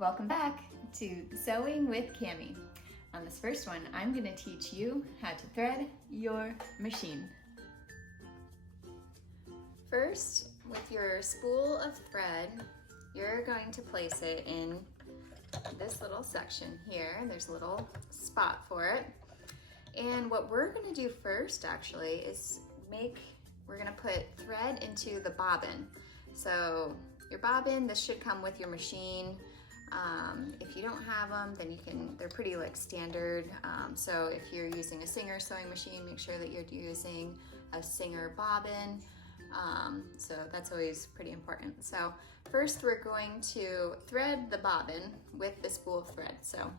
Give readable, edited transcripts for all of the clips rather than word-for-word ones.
Welcome back to Sewing with Cami. On this first one, I'm going to teach you how to thread your machine. First, with your spool of thread, you're going to place it in this little section here. There's a little spot for it. And what we're going to do first actually is we're going to put thread into the bobbin. So your bobbin, this should come with your machine. If you don't have them, then they're pretty like standard. So if you're using a Singer sewing machine, make sure that you're using a Singer bobbin. So that's always pretty important. So first we're going to thread the bobbin with the spool of thread. So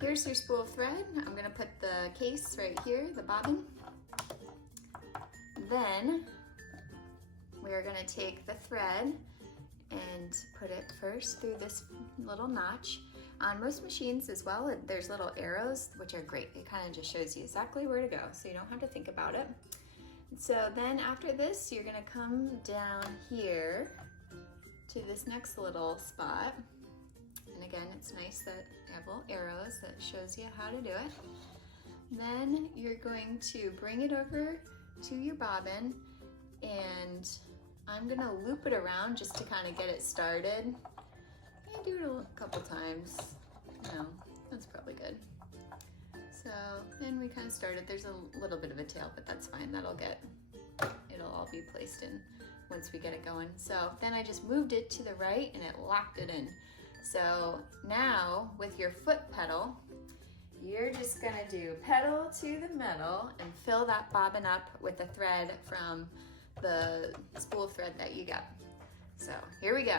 here's your spool of thread. I'm gonna put the case right here, the bobbin. Then we're gonna take the thread and put it first through this little notch. On most machines as well, there's little arrows, which are great. It kind of just shows you exactly where to go, so you don't have to think about it. So then after this, you're gonna come down here to this next little spot. And again, it's nice that you have little arrows that shows you how to do it. Then you're going to bring it over to your bobbin, and I'm gonna loop it around just to kind of get it started. And do it a couple times. No, that's probably good. So then we kind of started. There's a little bit of a tail, but that's fine. It'll all be placed in once we get it going. So then I just moved it to the right and it locked it in. So now with your foot pedal, you're just gonna do pedal to the metal and fill that bobbin up with the thread from the spool of thread that you got. So here we go.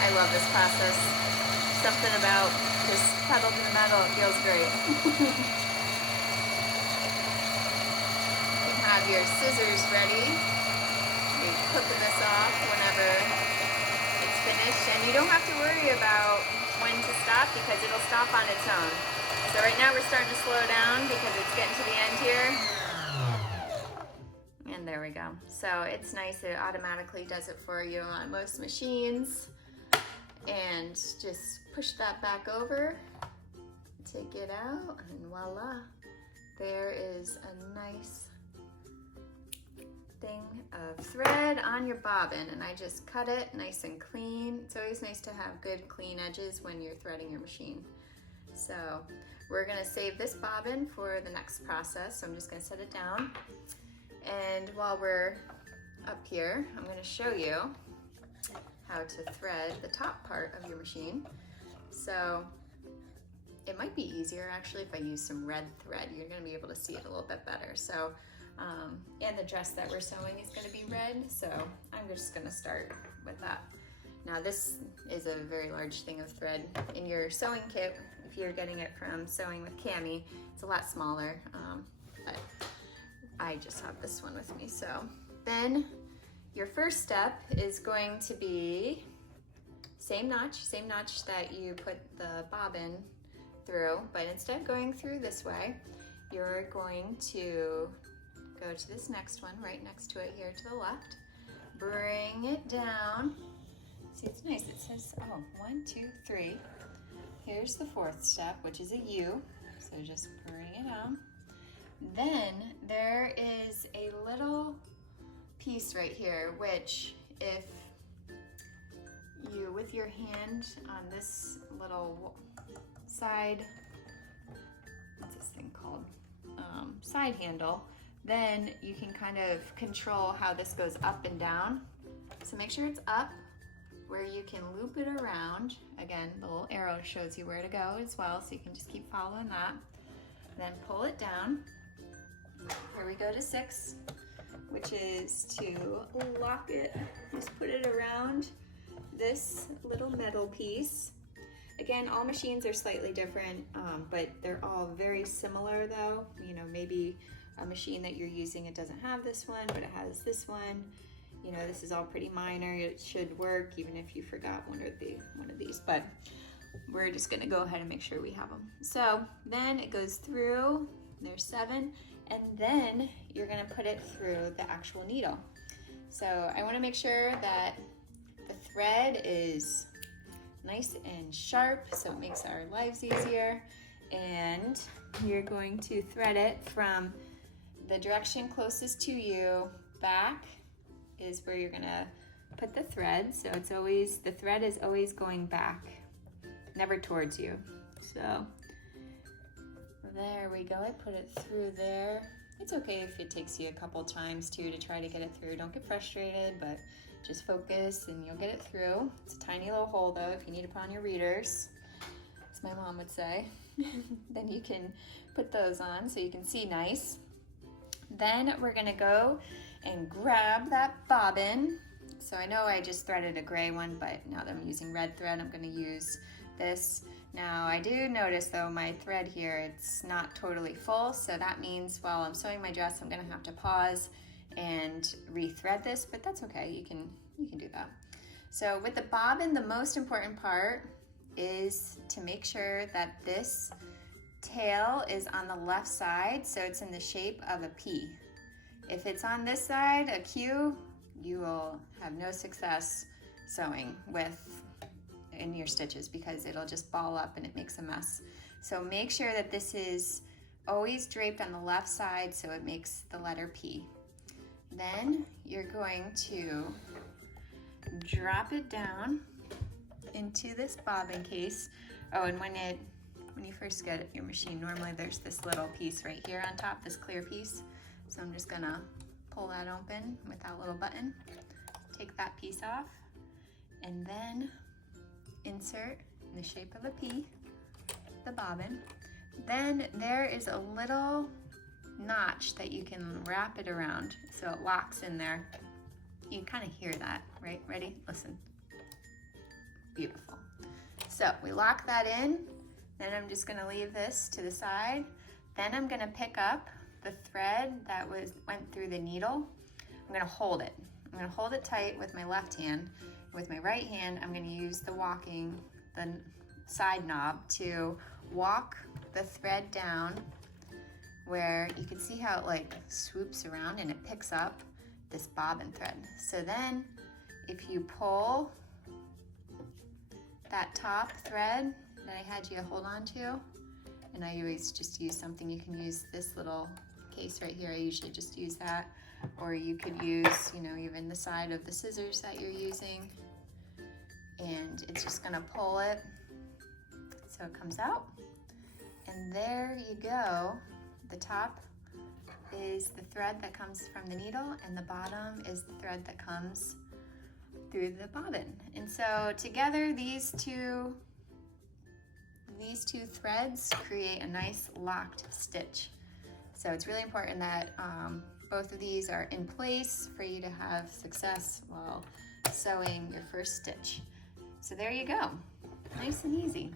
I love this process. Something about just pedal to the metal, it feels great. You can have your scissors ready. You're clipping this off whenever it's finished, and you don't have to worry about when to stop because it'll stop on its own. So right now we're starting to slow down because it's getting to the end here. And there we go. So it's nice, it automatically does it for you on most machines. And just push that back over, take it out, and voila. There is a nice thing of thread on your bobbin, and I just cut it nice and clean. It's always nice to have good clean edges when you're threading your machine. So we're gonna save this bobbin for the next process. So I'm just gonna set it down. And while we're up here, I'm gonna show you how to thread the top part of your machine. So it might be easier actually if I use some red thread. You're gonna be able to see it a little bit better. So, and the dress that we're sewing is gonna be red. So I'm just gonna start with that. Now this is a very large thing of thread. In your sewing kit, if you're getting it from Sewing with Cami, it's a lot smaller, but I just have this one with me. So then your first step is going to be same notch that you put the bobbin through, but instead of going through this way, you're going to go to this next one right next to it here to the left, bring it down. See, it's nice, it says, 1, 2, 3. Here's the fourth step, which is a U, so just bring it down. Then there is a little piece right here, which if you, with your hand on this little side, what's this thing called? Side handle, then you can kind of control how this goes up and down. So make sure it's up where you can loop it around. Again, the little arrow shows you where to go as well, so you can just keep following that. Then pull it down. Here we go to 6, which is to lock it. Just put it around this little metal piece. Again, all machines are slightly different, but they're all very similar though. You know, maybe a machine that you're using, it doesn't have this one, but it has this one. You know, this is all pretty minor. It should work even if you forgot one of these, but we're just gonna go ahead and make sure we have them. So then it goes through, there's 7, and then you're gonna put it through the actual needle. So I want to make sure that the thread is nice and sharp so it makes our lives easier. And you're going to thread it from the direction closest to you. Back is where you're gonna put the thread. So it's always, the thread is always going back, never towards you. So there we go, I put it through there. It's okay if it takes you a couple times too to try to get it through. Don't get frustrated, but just focus and you'll get it through. It's a tiny little hole though if you need to put on your readers, as my mom would say. Then you can put those on so you can see nice. Then we're gonna go and grab that bobbin. So I know I just threaded a gray one, but now that I'm using red thread, I'm gonna use this. Now I do notice though my thread here, it's not totally full, so that means while I'm sewing my dress, I'm gonna have to pause and rethread this, but that's okay, you can do that. So with the bobbin, the most important part is to make sure that this tail is on the left side, so it's in the shape of a P. If it's on this side, a Q, you will have no success sewing in your stitches because it'll just ball up and it makes a mess. So make sure that this is always draped on the left side so it makes the letter P. Then you're going to drop it down into this bobbin case. Oh, and when you first get your machine, normally there's this little piece right here on top, this clear piece. So I'm just gonna pull that open with that little button, take that piece off, and then insert in the shape of a P, the bobbin. Then there is a little notch that you can wrap it around so it locks in there. You kind of hear that, right? Ready? Listen. Beautiful. So we lock that in, then I'm just gonna leave this to the side. Then I'm gonna pick up the thread that went through the needle. I'm gonna hold it. I'm gonna hold it tight with my left hand. With my right hand, I'm gonna use the side knob to walk the thread down where you can see how it like swoops around and it picks up this bobbin thread. So then if you pull that top thread that I had you hold on to, and I always just use something, you can use this little case right here. I usually just use that, or you could use, even the side of the scissors that you're using, and it's just gonna pull it so it comes out. And there you go. The top is the thread that comes from the needle, and the bottom is the thread that comes through the bobbin. And so together these two threads create a nice locked stitch. So it's really important that both of these are in place for you to have success while sewing your first stitch. So there you go, nice and easy.